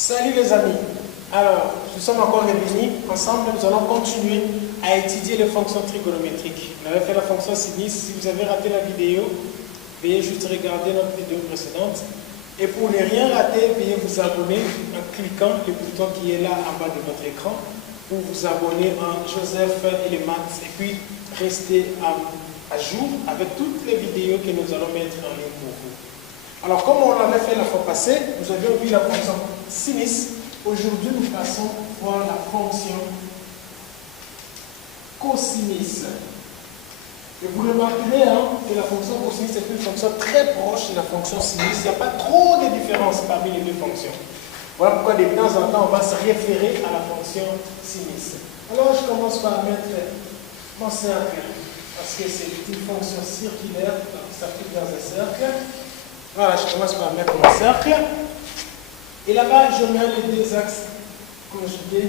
Salut les amis. Alors, nous sommes encore réunis. Ensemble, nous allons continuer à étudier les fonctions trigonométriques. On avait fait la fonction sinus. Si vous avez raté la vidéo, veuillez juste regarder notre vidéo précédente. Et pour ne rien rater, veuillez vous abonner en cliquant le bouton qui est là en bas de votre écran pour vous abonner en Joseph et les maths. Et puis, rester à jour avec toutes les vidéos que nous allons mettre en ligne pour vous. Alors, comme on l'avait fait la fois passée, nous avions vu la fonction sinus. Aujourd'hui, nous passons voir la fonction cosinus. Et vous remarquerez que la fonction cosinus est une fonction très proche de la fonction sinus. Il n'y a pas trop de différence parmi les deux fonctions. Voilà pourquoi de temps en temps, on va se référer à la fonction sinus. Alors, je commence par mettre mon cercle, parce que c'est une fonction circulaire, qui s'applique dans un cercle. Voilà, je commence par mettre mon cercle. Et là-bas, je mets les deux axes conjugués.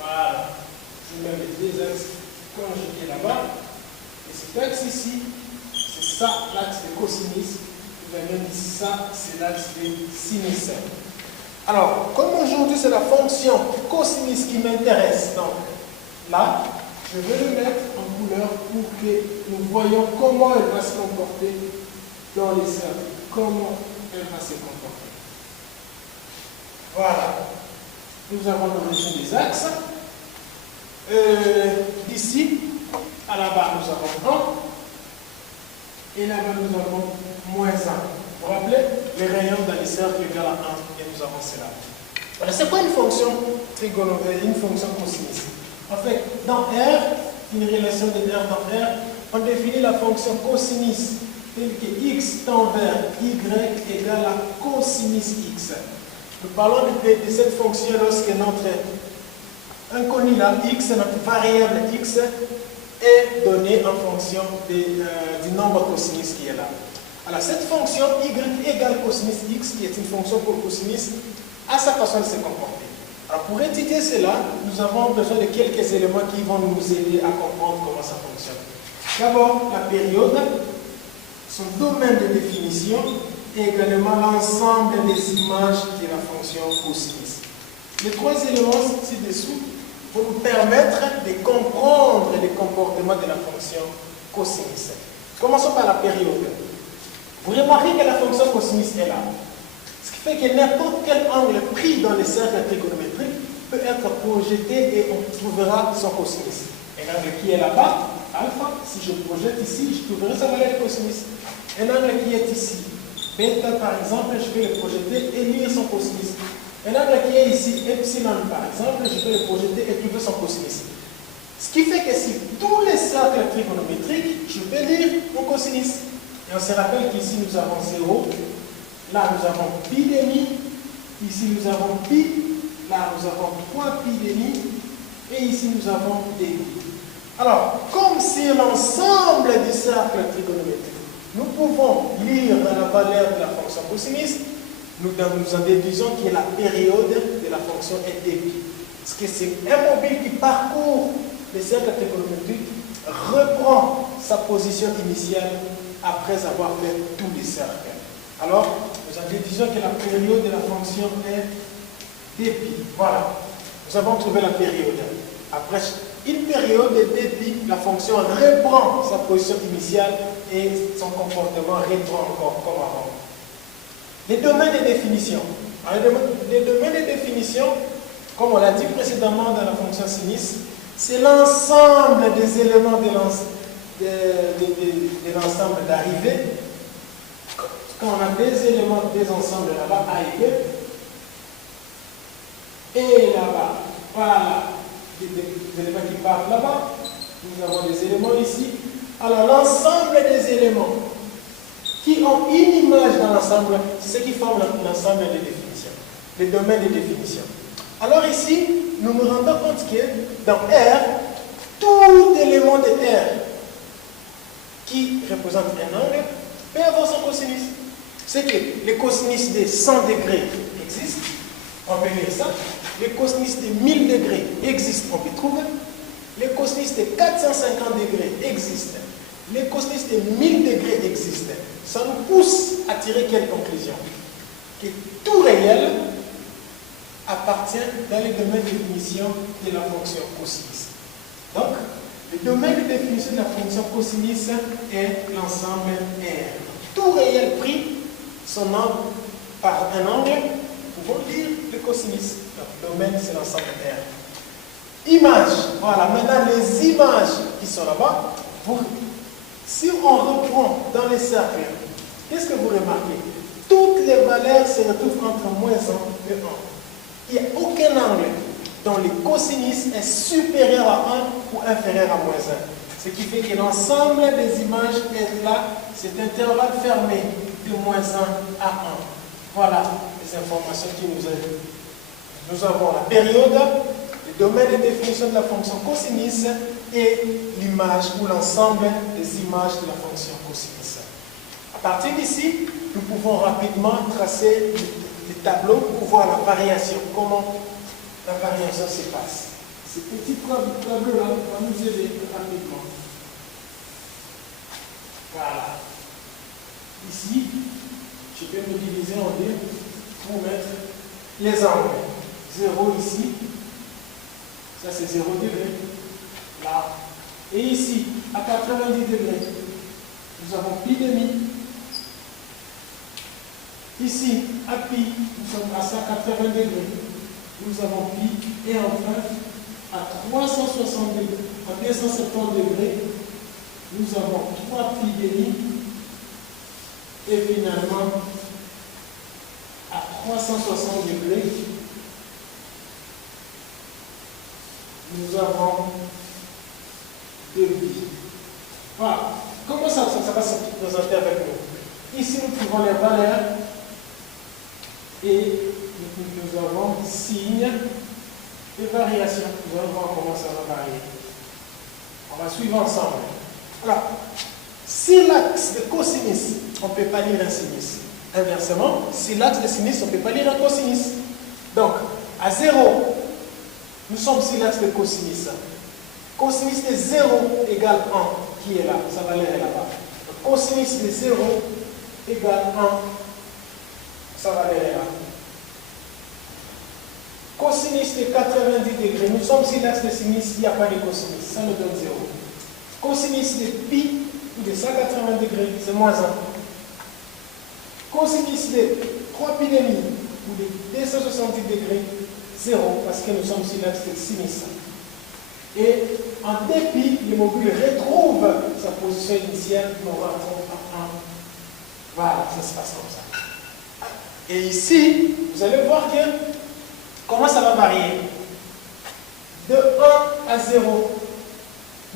Voilà. Je mets les deux axes conjugués là-bas. Et cet axe ici, c'est ça l'axe de cosinus. Et même ici, ça, c'est l'axe de sinus. Alors, comme aujourd'hui, c'est la fonction cosinus qui m'intéresse, donc là, je vais le mettre en couleur pour que nous voyons comment elle va se comporter dans les cercles. Comment elle va se comporter. Voilà. Nous avons l'origine des axes. Ici, à la barre, nous avons 1. Et là-bas, nous avons moins 1. Vous vous rappelez? Les rayons dans les cercles égale à 1. Et nous avons cela. Alors, c'est quoi une fonction trigonométrique, une fonction cosinus? En fait, dans R, une relation de R dans R, on définit la fonction cosinus telle que x tend vers y égale à cosinus x. Nous parlons de cette fonction lorsque notre inconnu là, x, notre variable x, est donnée en fonction du nombre cosinus qui est là. Alors cette fonction y égale cosinus x, qui est une fonction pour cosinus, a sa façon de se comporter. Alors pour étudier cela, nous avons besoin de quelques éléments qui vont nous aider à comprendre comment ça fonctionne. D'abord, la période, son domaine de définition et également l'ensemble des images de la fonction cosinus. Les trois éléments ci-dessous vont nous permettre de comprendre les comportements de la fonction cosinus. Commençons par la période. Vous remarquez que la fonction cosinus est là. Ce qui fait que n'importe quel angle pris dans les cercles trigonométriques peut être projeté et on trouvera son cosinus. Un angle qui est là-bas, alpha, si je projette ici, je trouverai sa valeur de cosinus. Un angle qui est ici, bêta par exemple, je vais le projeter et lire son cosinus. Un angle qui est ici, epsilon par exemple, je vais le projeter et trouver son cosinus. Ce qui fait que si tous les cercles trigonométriques, je vais lire mon cosinus. Et on se rappelle qu'ici nous avons 0, là nous avons pi demi, ici nous avons pi, là nous avons 3 pi demi, et ici nous avons demi. Alors, comme c'est l'ensemble du cercle trigonométrique, nous pouvons lire la valeur de la fonction cosinus, nous en déduisons que la période de la fonction est demi. Parce que c'est un mobile qui parcourt le cercle trigonométrique, reprend sa position initiale après avoir fait tous les cercles. Alors, nous en déduisons que la période de la fonction est dpi. Voilà, nous avons trouvé la période. Après une période de dpi, la fonction reprend sa position initiale et son comportement reprend encore comme avant. Les domaines de définition. Alors, les domaines de définition, comme on l'a dit précédemment dans la fonction sinus, c'est l'ensemble des éléments de l'ensemble d'arrivée. Quand on a des éléments, des ensembles là-bas, A et B, et là-bas, voilà, des éléments qui partent là-bas, nous avons des éléments ici. Alors l'ensemble des éléments qui ont une image dans l'ensemble, c'est ce qui forme l'ensemble de définition, les domaines de définition. Alors ici, nous nous rendons compte que dans R, tout élément de R qui représente un angle peut avoir son cosinus. C'est que les cosinus de 100 degrés existent, on peut lire ça. Les cosinus de 1000 degrés existent, on peut trouver. Les cosinus de 450 degrés existent. Les cosinus de 1000 degrés existent. Ça nous pousse à tirer quelle conclusion? que tout réel appartient dans le domaine de définition de la fonction cosinus. Donc, le domaine de définition de la fonction cosinus est l'ensemble R. Tout réel pris son angle par un angle, nous pouvons dire le cosinus. Le domaine, c'est l'ensemble R. Images, voilà, maintenant les images qui sont là-bas, si on reprend dans les cercles, qu'est-ce que vous remarquez? Toutes les valeurs se retrouvent entre moins 1 et 1. Il n'y a aucun angle dont le cosinus est supérieur à 1 ou inférieur à moins 1. Ce qui fait que l'ensemble des images est là, c'est un intervalle fermé de moins 1 à 1. Voilà les informations qui nous aident. Nous avons la période, le domaine de définition de la fonction cosinus et l'image ou l'ensemble des images de la fonction cosinus. À partir d'ici, nous pouvons rapidement tracer les tableaux pour voir la variation, comment la variation se passe. Ces petits tableaux-là vont nous aider rapidement. Voilà. Ici, je peux me diviser en deux pour mettre les angles. 0 ici, ça c'est 0 degré, là. Et ici, à 90 degrés, nous avons pi demi. Ici, à pi, nous sommes à 180 degrés, nous avons pi. Et enfin, à 360 degrés, à 270 degrés, nous avons 3 pi demi. Et finalement, à 360 degrés, nous avons 2 pi. Voilà. Comment ça va se présenter avec nous? Ici, nous trouvons les valeurs et nous avons signe et variation. Nous allons voir comment ça va varier. On va suivre ensemble. Alors, si l'axe de cosinus, on ne peut pas lire un sinus. Inversement, si l'axe de sinus, on ne peut pas lire un cosinus. Donc, à 0, nous sommes sur l'axe de cosinus. Cosinus de 0 égale 1, qui est là, sa valeur est là-bas. Cosinus de 0 égale 1, sa valeur est là. Cosinus de 90 degrés, nous sommes sur l'axe de sinus, il n'y a pas de cosinus, ça nous donne 0. Cosinus de pi ou de 180 degrés, c'est moins 1. Cosinus de 3 pi demi ou de 270 degrés, 0, parce que nous sommes sur l'axe de sinus. Et en dépit, le mobile retrouve sa position initiale, nous rentrons à 1. Voilà, ça se passe comme ça. Et ici, vous allez voir que comment ça va varier. De 1 à 0,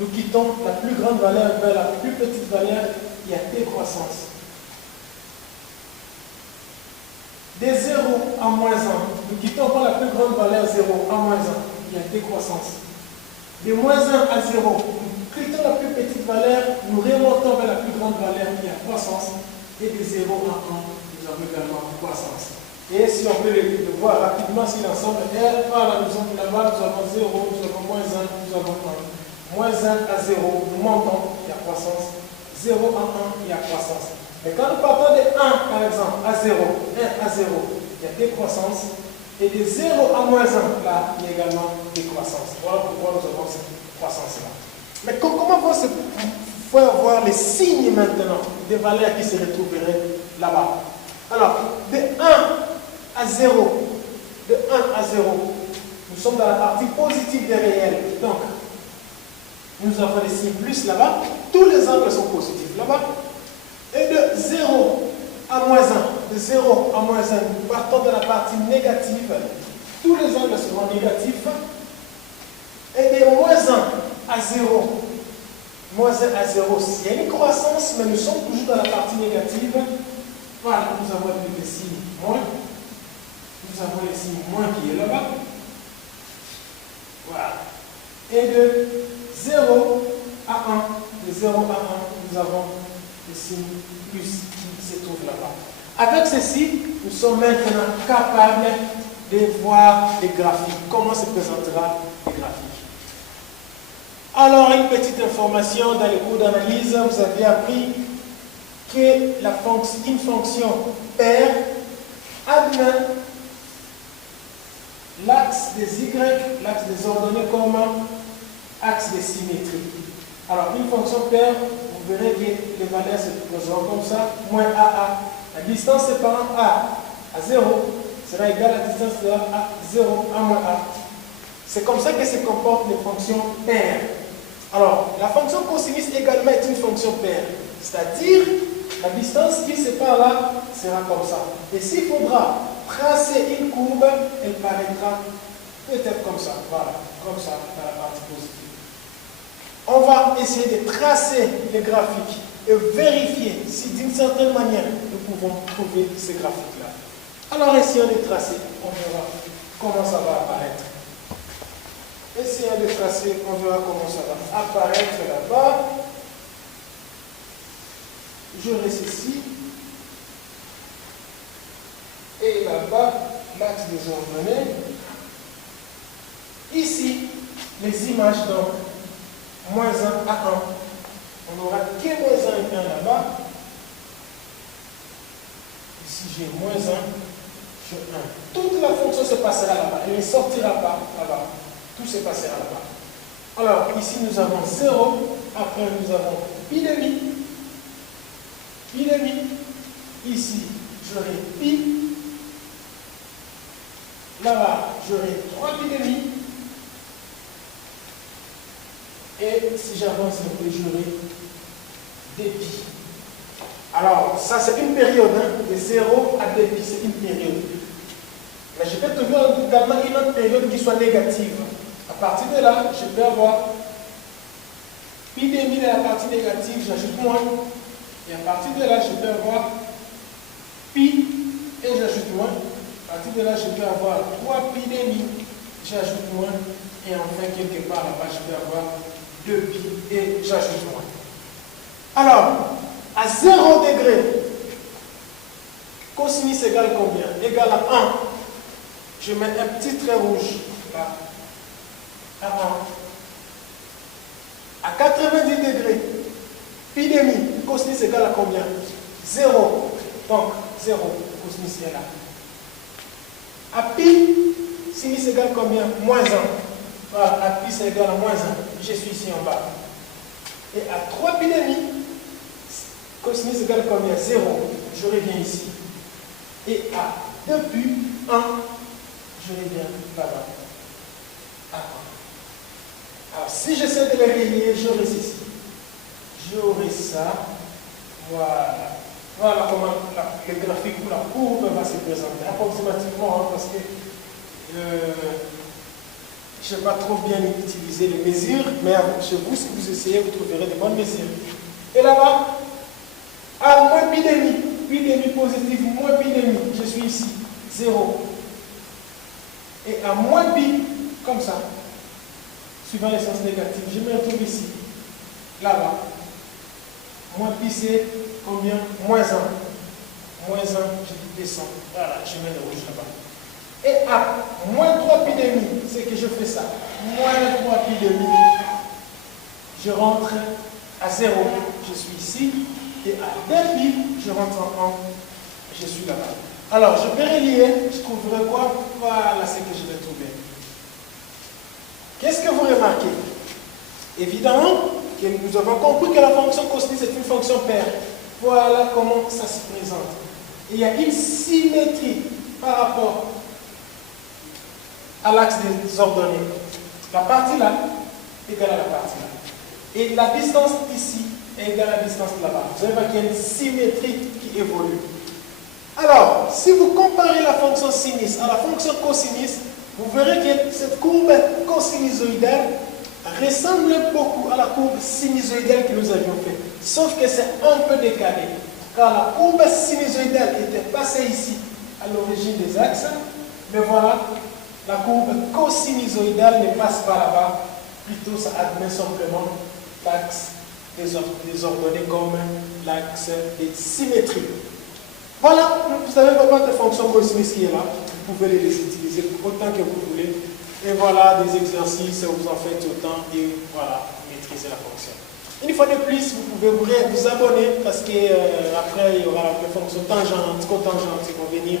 nous quittons la plus grande valeur vers la plus petite valeur, il y a décroissance. De 0 à moins 1, nous quittons encore la plus grande valeur 0 à moins 1, il y a décroissance. De moins 1 à 0, nous quittons la plus petite valeur, nous remontons vers la plus grande valeur, il y a croissance. Et de 0 à 1, nous avons également croissance. Et si on peut le voir rapidement, si l'ensemble R, voilà, nous sommes là-bas, nous avons 0, nous avons moins 1, nous avons 1. Moins 1 à 0, nous montons, il y a croissance. 0 à 1, il y a croissance. Mais quand nous partons de 1, par exemple, à 0, 1 à 0, il y a décroissance. Et de 0 à moins 1, là, il y a également décroissance. Voilà pourquoi nous avons cette croissance-là. Mais comment faut voir les signes maintenant des valeurs qui se retrouveraient là-bas? Alors, de 1 à 0, de 1 à 0, nous sommes dans la partie positive des réels. Donc, nous avons les signes plus là-bas. Tous les angles sont positifs là-bas. Et de 0 à moins 1, de 0 à moins 1, nous partons de la partie négative. Tous les angles seront négatifs. Et de moins 1 à 0, moins 1 à 0, il y a une croissance, mais nous sommes toujours dans la partie négative. Voilà, nous avons les signes moins. Nous avons les signes moins qui est là-bas. Voilà. Et de 0 à 1, de 0 à 1, nous avons le signe plus qui se trouve là-bas. Avec ceci, nous sommes maintenant capables de voir les graphiques. Comment se présentera les graphiques? Alors, une petite information dans les cours d'analyse, vous avez appris que une fonction paire admet l'axe des y, l'axe des ordonnées comme axe des symétries. Alors, une fonction paire, vous verrez que les valeurs se présentent comme ça, moins AA. La distance séparant A à 0 sera égale à la distance de A à 0 à moins A. C'est comme ça que se comportent les fonctions paires. Alors, la fonction cosinus également est une fonction paire. C'est-à-dire, la distance qui sépare là sera comme ça. Et s'il faudra tracer une courbe, elle paraîtra peut-être comme ça. Voilà, comme ça, dans la partie positive. On va essayer de tracer les graphiques et vérifier si d'une certaine manière nous pouvons trouver ces graphiques-là. Alors, essayons de tracer, on verra comment ça va apparaître. Essayons de tracer, on verra comment ça va apparaître là-bas. Je reste ici. Et là-bas, l'axe des ordonnées. Ici, les images, donc, moins 1 à 1. On n'aura que moins 1 et 1 là-bas. Ici, j'ai moins 1 sur 1. Toute la fonction se passera là-bas. Elle ne sortira pas là-bas. Tout se passera là-bas. Alors, ici, nous avons 0. Après, nous avons pi demi. Pi demi. Ici, j'aurai pi. Là-bas, j'aurai 3 pi demi. Et si j'avance un peu, j'aurai des pi. Alors, ça, c'est une période. De 0 à 2 pi, c'est une période. Mais je peux trouver également une autre période qui soit négative. À partir de là, je peux avoir pi demi de la partie négative, j'ajoute moins. Et à partir de là, je peux avoir pi et j'ajoute moins. À partir de là, je peux avoir 3 pi demi, j'ajoute moins. Et enfin, quelque part là-bas, je peux avoir 2 pi et j'ajoute moins. Alors, à 0 degré, cosinus égale combien? Égale à 1. Je mets un petit trait rouge là. À 1. À 90 degrés, pi demi, cosinus égale à combien? 0. Donc, 0, cosinus est là. À pi, sinus égale combien? Moins 1. Voilà, à pi, c'est égal à moins 1. Je suis ici en bas. Et à 3 pi demi, cosinus égale combien? 0. Je reviens ici. Et à 2 pi, 1, je reviens là-bas. À 1. Alors, si j'essaie de les relier, j'aurai ici. J'aurai ça. Voilà. Voilà comment le graphique ou la courbe va se présenter. Approximativement, parce que je n'ai pas trop bien utilisé les mesures, mais chez vous, si vous essayez, vous trouverez de bonnes mesures. Et là-bas, à moins pi demi positif, moins pi demi, je suis ici, 0. Et à moins pi, comme ça, suivant les sens négatifs, je me retrouve ici, là-bas. Moins pi, c'est combien? Moins 1. Moins 1, je descends. Voilà, je mets le rouge là-bas. Et à moins 3 pi demi, c'est que je fais ça. Moins 3 pi demi, je rentre à 0, je suis ici. Et à 2 pi, je rentre en 1, je suis là-bas. Alors, je peux relier, je trouverai quoi? Voilà ce que je vais trouver. Qu'est-ce que vous remarquez? Évidemment, que nous avons compris que la fonction cosinus est une fonction paire. Voilà comment ça se présente. Il y a une symétrie par rapport à l'axe des ordonnées. La partie là égale à la partie là. Et la distance ici est égale à la distance là-bas. Vous allez voir qu'il y a une symétrie qui évolue. Alors, si vous comparez la fonction sinus à la fonction cosinus, vous verrez que cette courbe cosinusoïdale ressemble beaucoup à la courbe sinusoïdale que nous avions faite. Sauf que c'est un peu décalé. Car la courbe sinusoïdale était passée ici à l'origine des axes. Mais voilà, la courbe cosinusoïdale ne passe pas là-bas. Plutôt, ça admet simplement l'axe des ordonnées comme l'axe des symétries. Voilà, vous avez vraiment des fonctions cosinus qui est là. Vous pouvez les utiliser autant que vous voulez. Et voilà, des exercices, vous en faites autant et voilà, maîtrisez la fonction. Une fois de plus, vous pouvez vous abonner parce que après il y aura les fonctions tangentes, cotangentes qui vont venir.